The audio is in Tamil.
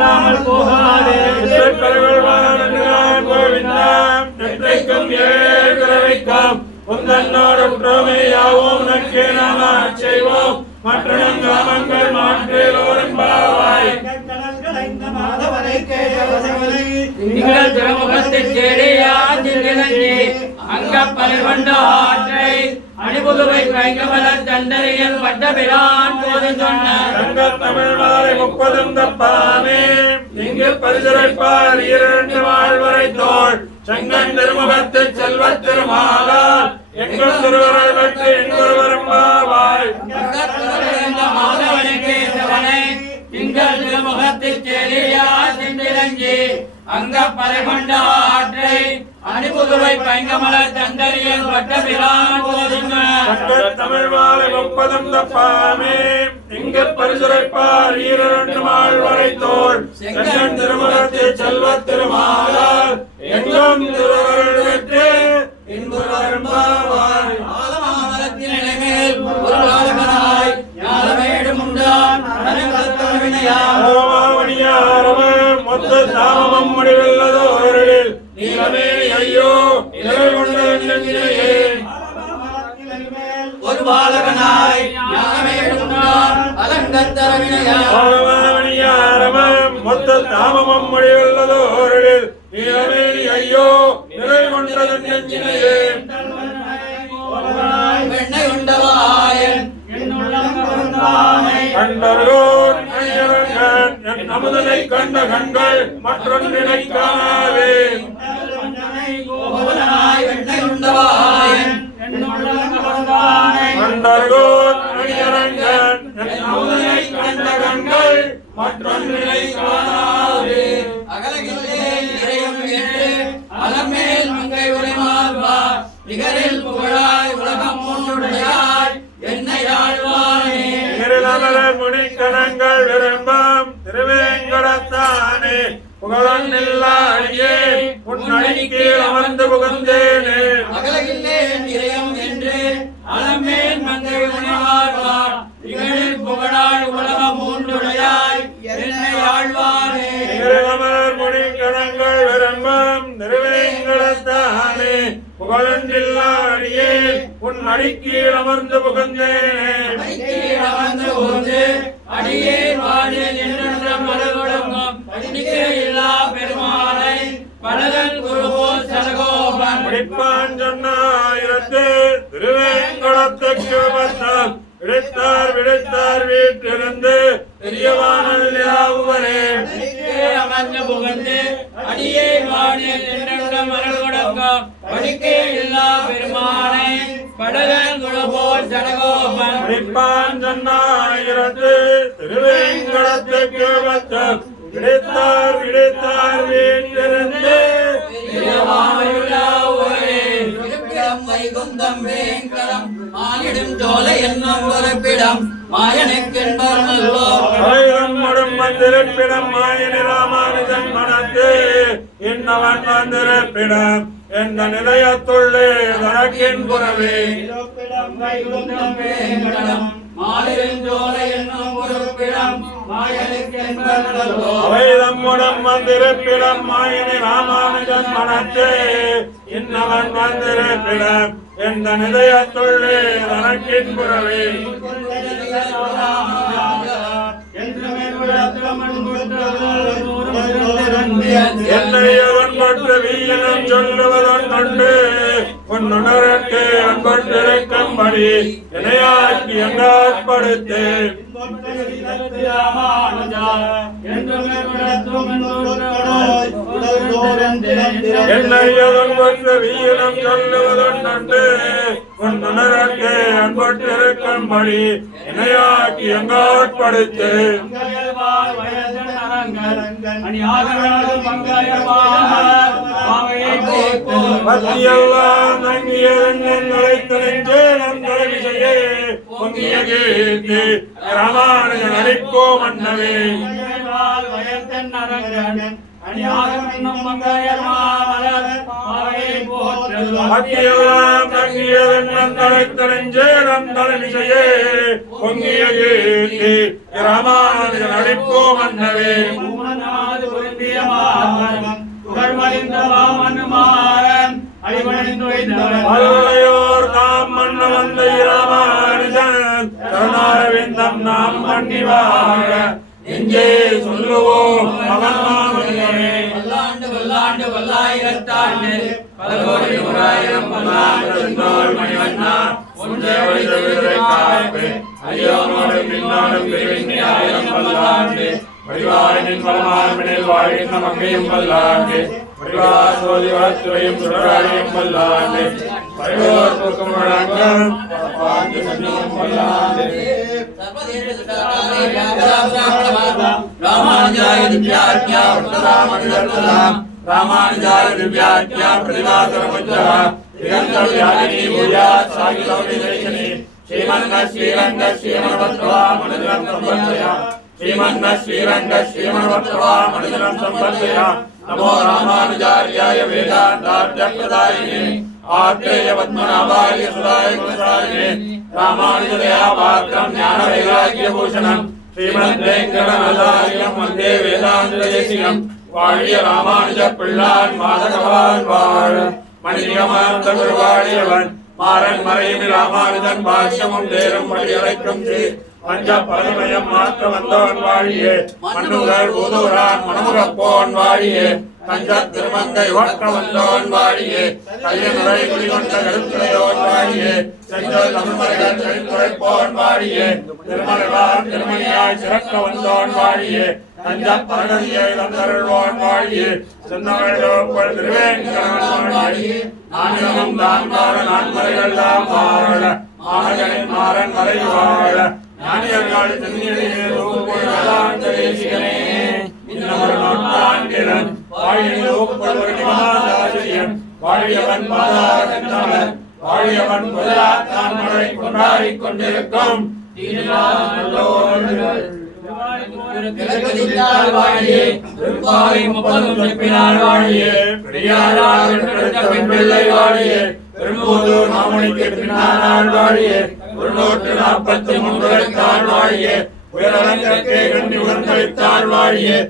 கொள்ளாமல் போகாதே உந்தன்னோடு புறமையாவோம் நக்கே நாம செய்வோம் மற்ற கிராமங்கள் மாற்றோரம்பாவாய் நீங்கள் திருமுகத்தைச் செடியாதில் அங்கப்பலை கொண்ட ஆற்றை அணிபுதுவை கைகமல தண்டனையில் பட்டபிரான் போது சொன்ன தமிழ் மாலை 30 தப்பாமே இங்கு பரிசுரைப்பார் 2 வாழ்வரை தோள் செங்கன் திருமுகத்து செல்வத் திருமாலால் எங்கள் திருவருள் பெற்று எங்கொருவரும் பாவாய் மாதவனுக்கு திங்கள் திருமுகத்தில் செலியா சென்றிறங்கி அங்க பலை கொண்ட ஆற்றை அணிபுதுவை பைங்கமல தண்டனியல் பட்டபிரான் போதுங்க தமிழ் மாலை 30 தப்பாமே இங்கு பரிசுரைப்பார் 2 வாழ்வரை தோள் செங்கன் திருமுகத்தில் செல்வத் திருமாலால் எங்கும் திருவருள் பெற்று இன்புறுவரும் பாவாய் ஆலமரத்தின் இலைமேல் ஒரு பாலகனாய் ஞானமேடும் உண்டான் மொத்த தாமம் முடிவுள்ளதோரில் நீலமேனி ஐயோ இலை கொண்ட ஒரு பாலகனாய் ஞானமேடும் உண்டான் அலங்கத்தரவினையாரமம் மொத்த தாமம் முடிவுள்ளதோரில் நீலமேனி ஐயோ இலை கொண்டது நெஞ்சினையே வெண்ணை உண்டவாயன் கண்டரோர் அமுதனை கண்ட கண்கள் மற்றொன்றினை காணாவே கண்டரோர் அமுதனை கண்ட கண்கள் மற்றொன்றினை காணாவே அகலகில்லே இறையும் என்று அலமேல் மங்கை உரைமார்வார் நிகரில் புகழாய் உலகம் மூன்றுடையாய் என்னை ஆழ்வானே முனிக்கணங்கள் விரும்பம் திருவேங்கடத்தானே புகழன் இல்லாடியே உன்னடிக்கு அமர்ந்து புகுந்தேனே அகலகில்லேன் இதயம் என்று அலமேல் மங்கை உரைமார்வார் நிகரில் புகழாய் உலகம் மூன்றுடையாய் என்னை ஆழ்வானே முனிக்கணங்கள் விரும்பம் திருவேங்கடத்தானே புகழன்றில்லாடியே உன் அடிக்கீழ் அமர்ந்து புகுந்தேனே அடியே வாழில் என்ற மரகுடமும் படிக்கையில்லா பெருமானை பலகன் குருவோல் சடகோபன் படிப்பான் சொன்னாயிரத்து திருவேங்கடத்துக்கு வந்தம் விடுத்தார் வீட்டிலிருந்து பெரியவானல் நிலாவுவரே அமர்ந்து புகழ்ந்து அடியே வாழில் என்ற மரகுடமும் படிக்கை இல்லா பெருமானை படகன் குருவோல் சடகோபன் படிப்பான் சொன்னாயிரத்து திருவேங்கடத்துக்கு வந்தம் விடுத்தார் வீட்டிலிருந்து வைகுந்தம் வேங்கடம் மானிடும் சோலை என்னும் ஒருப்பிடம் மாயனுக்கென்பர் வந்திருப்பிடம் மாயனி ராமானுஜன் மனத்து இன்னவன் வந்திருப்பிடம் எந்த நிலையத்துள்ளே தனக்கின் புறவே வைகுந்தம் வேங்கடம் மானிடும் சோலை என்னும் ஒருப்பிடம் அவைதம்முடன் வந்திருப்பிடம் மாயனி ராமானுஜன் மனத்து இன்னவன் வந்திருப்பிடம் எந்த நிலையத்துள்ளே தனக்கின் புறவே என்னை அவன்பற்ற வீரனம் சொல்லுவதொன்று உன்னுணரட்டு அன்பற்றிருக்கும்படி இணையாக்கி எங்காட்படுத்து என்னை அவன்பற்ற வீரனம் சொல்லுவதொன்று உன்னுணரட்டு அன்பற்றிருக்கும்படி இணையாக்கி எங்காட்படுத்து மத்தியெல்லாம் நங்கியங்களை தெரிஞ்சே நந்தலை விஜயே பொங்கிய கீர்த்தி ராமானுஜன் அடிக்கோ மன்னவே மத்தியெல்லாம் நங்கியதனை தெரிஞ்சே நந்தலை விஜயே பொங்கிய கீர்த்தி ராமானுஜன் அடிக்கோ மன்னவே அருளையோர் தாம் மன்ன வந்த ராமானுஜன் கருணாரவிந்தம் நாம் மன்னிவாக நெஞ்சே சொல்லுவோம் மகன் மாமனிதனே பல்லாண்டு பல்லாண்டு பல்லாயிரத்தாண்டு பல கோடி நூறாயிரம் பல்லாண்டு மணிவண்ணா ஒன்றே ஒளிதவிரை காப்பு ஐயோனோடு பின்னாடும் பிரிவின் ஆயிரம் பல்லாண்டு வடிவாரின் பலமார்பினில் வாழ்கின்ற மங்கையும் பல்லாண்டு வடிவாசோதி வளத்துறையும் சுடராடியும் பல்லாண்டு பரிவோர் போக்கும் வழங்கம் பாண்டு சன்னியும் பல்லாண்டு ராமானுஜாய திவ்யாத்யா வர்த்ததாமணிதர்த்ததாம் ராமானுஜாய திவ்யாத்யா பிரதிவாசரமுச்சரா நிரந்தர்யாகினி பூயாத் சாகிலோகி தேசனி ஸ்ரீமன்ன ஸ்ரீரங்க ஸ்ரீமணவத்வா மனிதனம் சம்பந்தயா ஸ்ரீமன்ன ஸ்ரீரங்க ஸ்ரீமணவத்வா மனிதனம் சம்பந்தயா நமோ ராமானுஜார்யாய வேதாந்தார்த்தப்ரதாயினே ஆத்ரேய பத்மநாபாய சுதாய குணசாலினே ராமானுஜதயா பாத்திரம் ஞான வைராக்கிய பூஷணம் ஸ்ரீமத் வெங்கடநாதாரியம் வந்தே வேதாந்த தேசிகம் வாழிய ராமானுஜ பிள்ளான் மாதகவான் வாழ மணியமார்ந்த குருவாழியவன் மாறன் மறையும் ராமானுஜன் பாஷ்யமும் தேரும் வழியழைக்கும் பஞ்ச பரமயம் மாற்ற வந்தவன் வாழியே மண்ணுகள் ஊதூரான் மணமுகப்போன் வாழியே கஞ்ச திருமங்கை ஓட்ட வந்தோன் வாழியே கையனுரை குடிகொண்ட கருத்துறையோன் வாழியே செஞ்சல் தமிழ்மறைகள் கழித்துரைப்போன் வாழியே திருமலைவார் திருமணியாய் சிறக்க வந்தோன் வாழியே கஞ்ச பரணியை தந்தருள்வோன் வாழியே சென்னவழோப்பல் திருவேங்கடவன் வாழியே நானியமும் தான் மாற நான்மறைகள் தான் வாழ மாமகனின் மாறன் மறை வாழ ஞானியர்கள் தென்னிடையே ரூபொழி வேதாந்த தேசிகனே இன்னொரு நூற்றாண்டிலன் வாழிய ரூபொழி மகாதாசிரியன் வாழியவன் பாதாரன் வாழியவன் முதலாத்தான் மழை கொண்டாடிக் கொண்டிருக்கும் வாழியே திருப்பாவை முப்பதும் செப்பினார் வாழியே பெரியாரால் பிள்ளை வாழியே பெரும்போதூர் மாமணிக்கு பின்னாள் வாழியே 143 வாழியே உயரலங்கத்தை கண்டி உடன்களித்தார் வாழியே